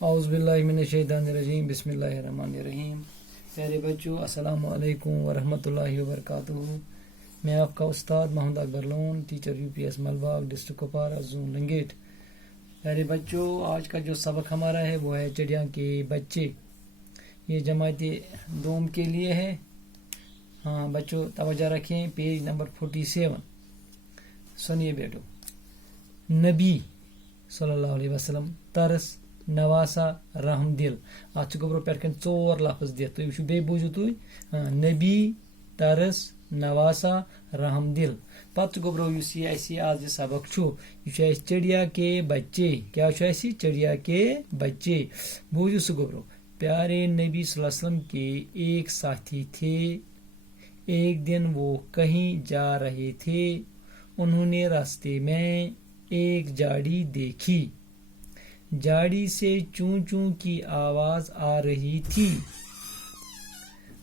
اعوذ باللہ من الشیطان الرجیم بسم اللہ الرحمن الرحیم. پیارے بچوں السلام علیکم ورحمۃ اللہ وبرکاتہ. میں آپ کا استاد Mohammad Akbar Lone, teacher UPS Malbagh, district Kupwara, zone Langate. پیارے بچوں آج کا جو سبق ہمارا ہے وہ ہے چڑیا کے بچے. یہ جماعت دوم کے لیے ہے. ہاں بچوں توجہ رکھیں، پیج نمبر 47. سنیے بیٹو. نبی صلی اللہ علیہ وسلم ترس نواسا رحم دل. اتھ گوبرو پہ کن 4 لفظ دت. تھی وچو بی بوزو تھی نبی ترس نواسا رحم دل. پتہ گوبرو اس یہ آج سبق یہ چڑیا کے بچے. کیا چڑیا کے بچے. بوزو سہ گوبرو. پیارے نبی صلی اللہ علیہ وسلم کے ایک ساتھی تھے. ایک دن وہ کہیں جا رہے تھے. انہوں نے راستے میں ایک جھاڑی دیکھی. جھاڑی سے چوں چوں کی آواز آ رہی تھی.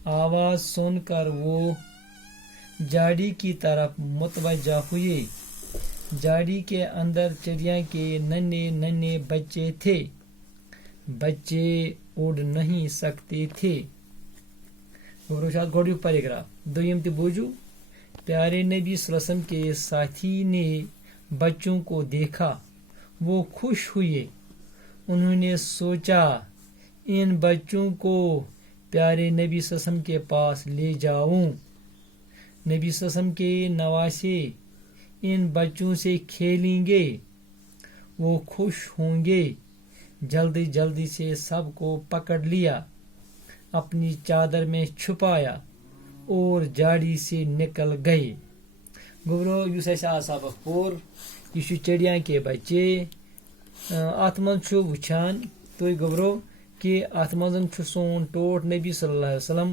آواز سن کر وہ جھاڑی کی طرف متوجہ ہوئے. جھاڑی کے اندر چڑیا کے ننھے ننھے بچے تھے. بچے اڑ نہیں سکتے تھے. گوڑیک پیراگراف دویم تہ بوجو. پیارے نبی صلی اللہ علیہ وسلم کے ساتھی نے بچوں کو دیکھا. وہ خوش ہوئے. انہوں نے سوچا ان بچوں کو پیارے نبی صلی اللہ علیہ وسلم کے پاس لے جاؤں. نبی صلی اللہ علیہ وسلم کے نواسے ان بچوں سے کھیلیں گے. وہ خوش ہوں گے. جلدی جلدی سے سب کو پکڑ لیا. اپنی چادر میں چھپایا اور جھاڑی سے نکل گئے. گوبرو اس سبق پور یہ چڑیا کے بچے. ات من وچان تھی گوبرو کہ ات من سون ٹوٹ نبی صلی اللہ علیہ وسلم.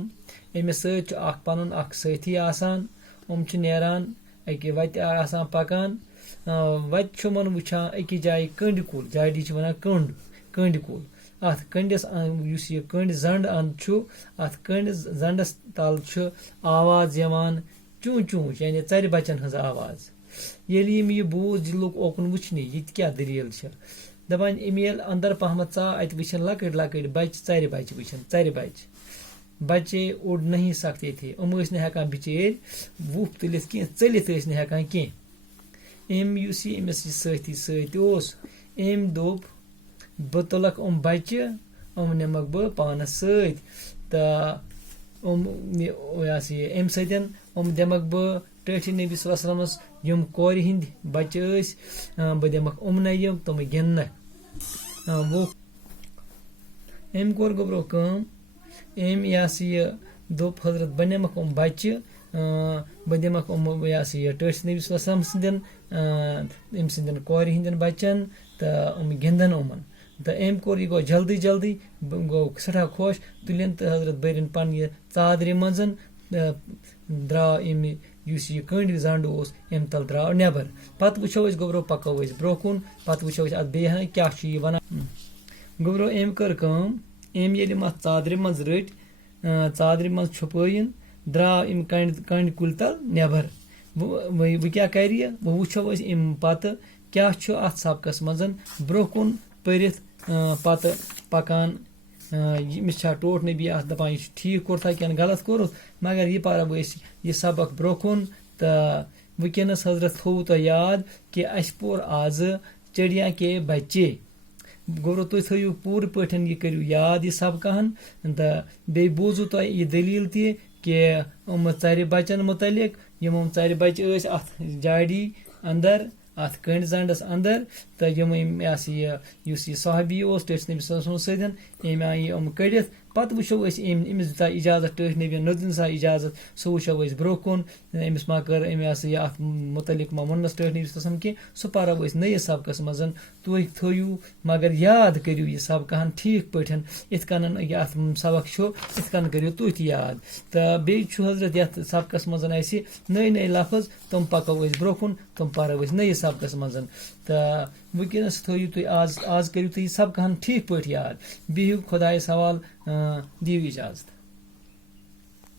امس ست پن ساتھی آسان. نیران اکہ وتہ آسان پکان. وتہ وچان اکہ جائیں کنڈ کل. جھاڑی ونان کنڈ کل. ات کنڈس اس یہ کنڈ زنڈ اند ات کنڈ زنڈس تل آواز یوان چوں چوں یعنی ژر بچن ہز آواز. ییٚلہِ یِم یہ بوز یہ لوگ اوکن وچھنہِ یہ کیا دلیل دپان أمۍ ییٚلہِ اندر پہمت ژاو اتہ وچھن لکٹ لکٹ بچہ ژر بچہ وچھن ژر بچہ. بچے اڑ نہیں سکتے تھے. ٲسۍ نہٕ ہٮ۪کان بچٲرۍ وُپھ تُلِتھ کینٛہہ ژٔلِتھ ٲسۍ نہٕ ہٮ۪کان کینٛہہ. یُس یہِ أمِس یہِ سٲتھی سۭتۍ اوس أمۍ دوٚپ بہٕ تُلکھ بچہ نمکھ بہٕ پانس سۭتۍ تہٕ امہِ سۭتۍ دمکھ بہٕ ٹٲٹھہِ نبی صلی اللہ علیہ وسلمس یم کورِ ہٕنٛدۍ بچہ ٲسۍ بہٕ دمکھ نَیہِ تِم گِنٛدنکھ. أمۍ کوٚر گوبرو کٲم. أمۍ دوٚپ حضرت بہٕ نمکھ بچہ بہٕ دمکھ ٹٲٹھہِ نبی صلی اللہ علیہ وسلم سٕنٛدٮ۪ن أمۍ سٕنٛدٮ۪ن کورِ ہٕنٛدٮ۪ن بچن تہٕ گِنٛدن یِمن. تہٕ أمۍ کوٚر یہِ گوٚو جلدی جلدی گوٚو سٮ۪ٹھاہ خۄش. تُلِن تہٕ حضرت بٔرِن پننہِ ژادرِ منٛز درٛاو أمۍ یُس یہِ کنڈ زنڈ اوس أمۍ تل درٛاو نٮ۪بر. پتہٕ وٕچھو أسۍ گوبرو پکو أسۍ برونٛہہ کُن. پتہٕ وٕچھو أسۍ اتھ بیٚیہِ کیاہ چھُ یہِ ونان. گوبرو أمۍ کٔر کٲم. أمۍ ییٚلہِ یِم اتھ ژادرِ منٛز رٔٹۍ ژادرِ منٛز چھُپٲیِن درٛاو أمۍ کنڈ کُلۍ تل نٮ۪بر. وۄنۍ کیاہ کرِ یہِ وۄنۍ وٕچھو أسۍ أمۍ پتہٕ کیاہ چھُ اتھ سبقس منٛز برونٛہہ کُن پٔرِتھ پتہٕ پکان. أمِس چھا ٹوٹھ نبی اتھ دپان یہِ چھُ ٹھیٖک کوٚرتھا کِنہٕ غلط کوٚرُتھ. مگر یہِ پرو أسۍ یہِ سبق برونٛہہ کُن. تہٕ وٕنکیٚنس حضرت تھوٚوُ تۄہہِ یاد کہِ اسہِ پوٚر آزٕ چڑیا کے بچے. گوبرو تُہۍ تھٲیِو پوٗرٕ پٲٹھۍ یہِ کٔرِو یاد یہِ سبقہ ہن. تہٕ بیٚیہِ بوٗزوُ تۄہہِ یہِ دٔلیٖل تہِ کہِ یِم ژرِ بچن متعلق. یِم ژرِ بچہِ ٲسۍ اتھ جھاڑی اندر اتھ کنڈ زنڈس اندر. تہٕ یِم یُس یہِ صحابی اوس ٹٲٹھۍ نبی صلی اللہ علیہ وسلم سۭتۍ أمۍ آیہِ یِم کٔڑِتھ. پتہٕ وٕچھو أسۍ أمِس دِژا اجازت ٹٲٹھۍ نبیَن نہ دِژا اجازت سُہ وٕچھو أسۍ برونٛہہ کُن. أمِس ما کٔر أمۍ اتھ متعلق ما ووٚننس ٹٲٹھۍ نبی صلی اللہ علیہ وسلم کینٛہہ. سُہ پرو أسۍ نٔیِس سبقس منٛز. تُہۍ تھٲیِو مگر یاد کٔرِو یہِ سبقہ ہن ٹھیٖک پٲٹھۍ یِتھ کٔنن اتھ سبق چھُ یِتھ کٔنۍ کٔرِو تُہۍ تہِ یاد. تہٕ بیٚیہِ چھُ حضرت یتھ سبقس منٛز اسہِ نٔے لفظ تِم پکو أسۍ برونٛہہ کُن تِم پرو أسۍ نٔیِس سبقس منٛز. تہٕ وٕنکیٚنس تھٲیِو تُہۍ آز کٔرِو تُہۍ یہِ سبقہ ہن ٹھیٖک پٲٹھۍ یاد. بِہِو خۄدایس حوالہٕ. دِیِو اجازت.